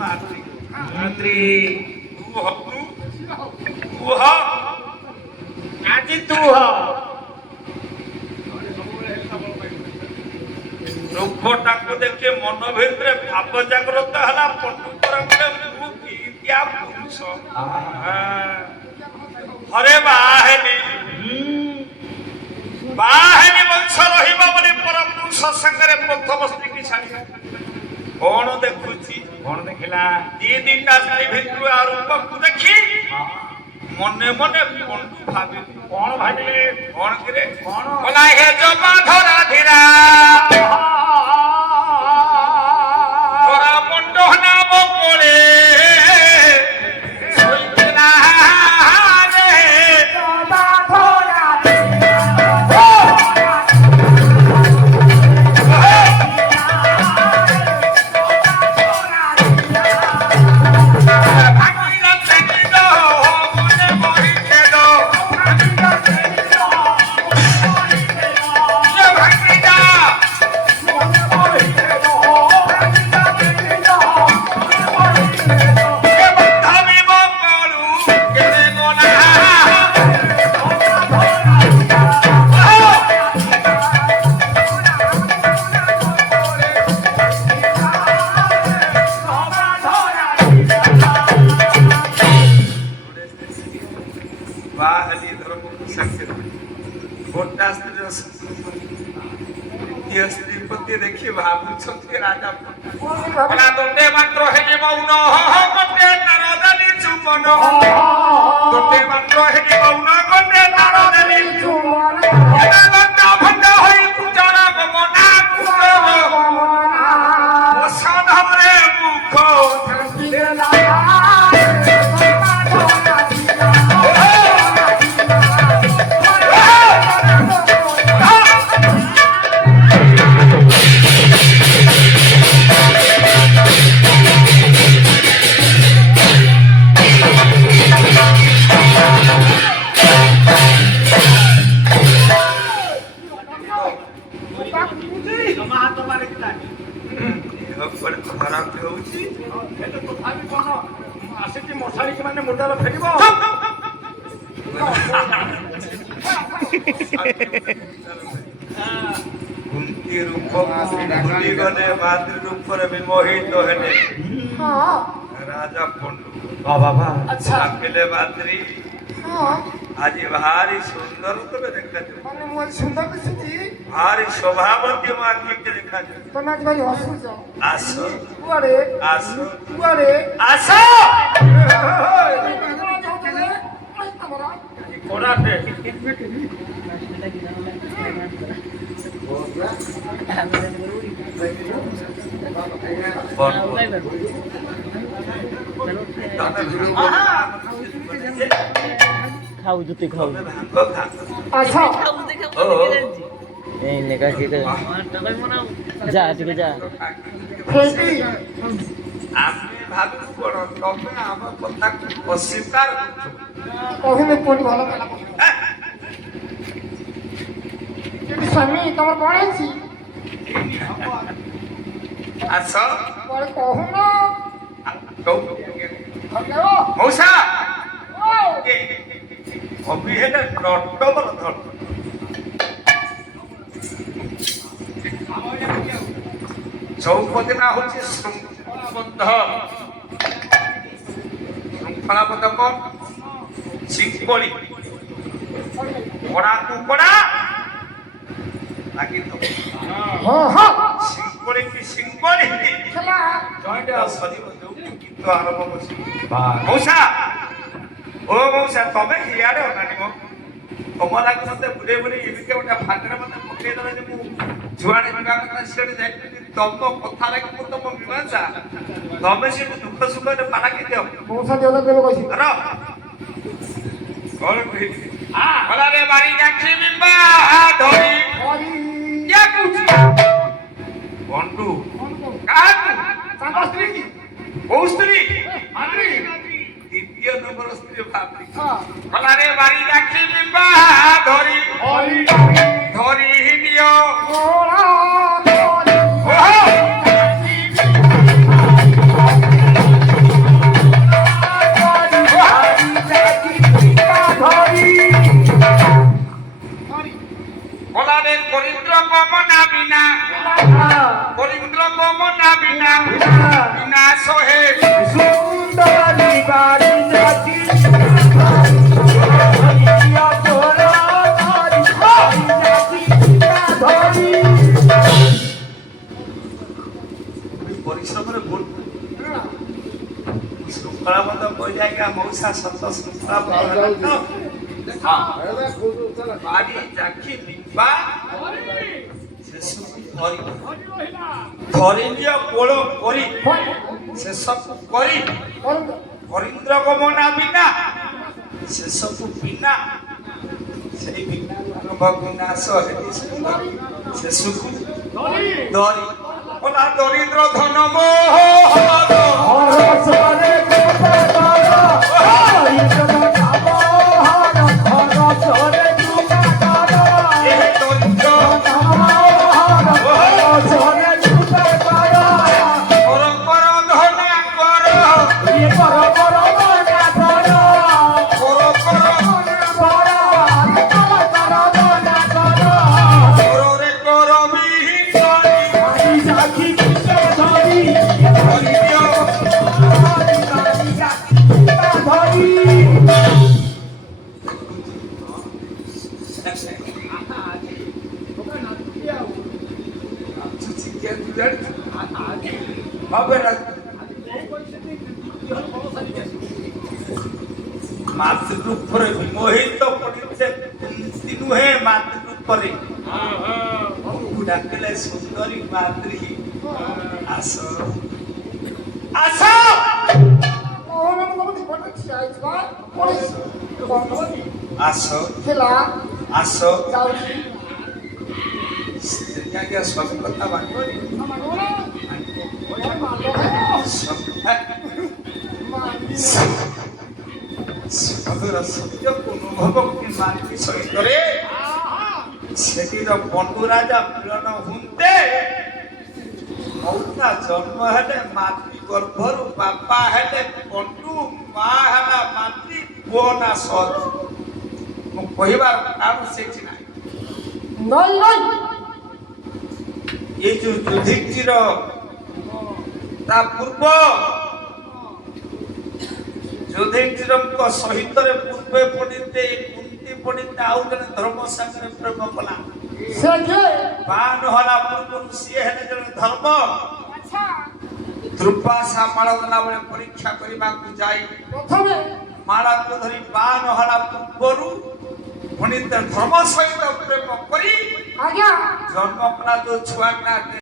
ମାତ୍ରୀ ଆଜି ତୁ ରୂପଟାକୁ ଦେଖି ମନ ଭିତରେ ଭାବ ଜାଗ୍ରତ ହେଲା। ପଣ୍ଡୁଙ୍କର ପୁରୁଷ ହରେ ବାହେନି ବଂଶ ରହିବ ବୋଲି ପରପୁରୁଷ ସାଙ୍ଗରେ ପ୍ରଥମ ସ୍ତ୍ରୀକି ଛାଡି କଣ ଦେଖୁଛି? କଣ ଦେଖିଲା? ଦିଟା ସ୍ତ୍ରୀ ଭିତରୁ ଆଉ ରୂପକୁ ଦେଖି ମନେ ମନେ ପଣ୍ଡୁ ଭାବିଲେ। କଣ ଭାବିଲେ? କଣ କିରେ? କଣ କଲା? ହେ ଜମା ଧରା ଧୀରା ଧରା ପଣ୍ଡ ନାମ କୋଳେ ସ୍ତ୍ରୀପତି ଦେଖି ଭାବୁଛନ୍ତି ରାଜା ଦଣ୍ଡେ ମାତ୍ର ହେଲେ ମୌନ ଗଣ୍ଡେ ତାର ଦେଲି ଚୁମନ ଦଣ୍ଡେ ମାତ୍ର ହେଲେ ମୌନ ଗଣ୍ଡେ ତାର ଦେଲି ଚୁମନ ଦଣ୍ଡ ଭଣ୍ଡ ହୋଇ ପୂଜନ ଗମନା ବସଧରେ ମୁଖ ଆସିକି ମଶାଣିକି ମାନେ ମୁଣ୍ଡରେ ଫେରିବ। କୁନ୍ତି ରୂପ ଭୁଲିଗଲେ ମାତୃ ରୂପରେ ବିମୋହିତ ହେଲେ ରାଜା ପଣ୍ଡୁ ଡାକିଲେ ମାତୃ ଆଜି ଭାରି ସୁନ୍ଦର ତମେ ଦେଖାଯାଉ। ଭାରି ସ୍ୱଭାବତୀ ମୋ ଆଖିକି ଦେଖାଯାଉ। ଆସ ଆସ ଆସ କୋଡ଼ାଟେ ଖାଉଛୁ ତୁ ଖାଉ ଯା ଟିକେ ଯା। ଆମେ ଭାବିବୁ କଣ ତମେ ଆମ କଥାକୁ ଅସ୍ୱୀକାର କହିଲେ ପୁଣି ଭଲ ସ୍ୱାମୀ ତମର କଣ ହେଇଛି? ଆସ କହୁନ ମଉସା କବି ହେଲେ ନଟବର ଧର ଚୌପଦୀ ନା ହଉଛି ଶୃଙ୍ଖଳାବଦ୍ଧ। ଶୃଙ୍ଖଳାବଦ୍ଧ କଣ? ଶିଙ୍ଗଳି କଣାକୁ କଣା ଲାଗିଥିବ। ଶିଙ୍ଗଳି କି ଶିଙ୍ଗଳି ଜଏଣ୍ଟ ସରିବ ଯୋଉଠି ଗୀତ ଆରମ୍ଭ ବସି ମଉସା ଓ ମଉସା ତମେ ଇଆଡେ ଅନାନିବ ତମ ଲାଗି ମତେ ବୁଲେଇ ବୁଲେଇ ଏମିତି ଗୋଟେ ଭାଗରେ ମତେ ପକେଇ ଦେଲେ ଯେ ମୁଁ ଯୁଆଡେ ଯିବା କଥା ସିଆଡେ ଯାଇପାରିବି। ତମ କଥା ଲାଗି ମୁଁ ତମ ମୀମାଂସା ତମେ ସେଠି ଦୁଃଖ ସୁଖରେ ପାହାକି ଦିଅ। ମଉସା ଦେହ କେବେ କହିଛି କଣ କହିଲି? ଗଲାରେ ବାରି ଯାଉଛି ବିମ୍ବା ଧରି କିଏ କହୁଛି? ବଣ୍ଡୁ କାହାକୁ? ତାଙ୍କ ସ୍ତ୍ରୀ କି? କୋଉ ସ୍ତ୍ରୀ? ଦ୍ୱିତୀୟ ନମ୍ବର ସ୍ତ୍ରୀ ଭାବି ଗଲାରେ ବାରି ଯାଉଛି ବିମ୍ବା ଧରି ଧରି ନିଅ সহে সুন্দরী বাড়ি যাচ্ছি পরিশ্রমের ভুল শৃঙ্খলা মতো বই জায়গা মৌসা সত্য শৃঙ্খলা বাড়ি যাচ্ছি লিম্বা ধরিনীয় কোଳ କରି ଶେଷକୁ କରି ହରିନ୍ଦ୍ର ଗମନା ବିନା ଶେଷକୁ ବିନା ସେଇ ବିନା ଆରମ୍ଭ ବିନାଶ ହେଲି ଶେଷକୁ ଧରି ଓଲା ଦରିଦ୍ର ଧନ ମୋହ মাতৃরূপরে বিমোহিত পড়িতে কুন্তি নুহে মাতৃরূপরে ডাকিলে সুন্দরী মাতৃ আস আস আস আস স্ত্রীকে সব কথা বাঁধবনি সদর সত্যকে অনুভব মাতৃ সহিতরে সেটির বন্ধু রাজা মিলন হুঁতে মৌতা জন্ম হেলে মাতৃ গর্ভরু বাপা হেলে বন্ধু মা হেলা মাতৃ পুଅ ନା ସତ ମୁଁ କହିବାର କାରଣ ସେଇଠି ନାହିଁ ଏ ଯୋଉ ଯୁଧିଷ୍ଠିର ତା ପୂର୍ବ ଯୁଧିଷ୍ଠିରଙ୍କ ସହିତରେ ପୂର୍ବେ ପଣ୍ଡିତେ କୁନ୍ତି ପଣ୍ଡିତେ ଆଉ ଜଣେ ଧର୍ମ ସାଙ୍ଗରେ ପ୍ରେମ କଲା ବାହାନ ହେଲା ପୂର୍ବରୁ ସିଏ ହେଲେ ଜଣେ ଧର୍ମ ଦୁର୍ବାସା ମାଳ ଦେଲା ବେଳେ ପରୀକ୍ଷା କରିବାକୁ ଯାଇ ମାଳାକୁ ଧରି ବାହାନ ହେଲା ପୂର୍ବରୁ ପଣ୍ଡିତ ଧର୍ମ ସହିତ ପ୍ରେମ କରି ଜନ୍ମ କଲା ଯୋଉ ଛୁଆଟା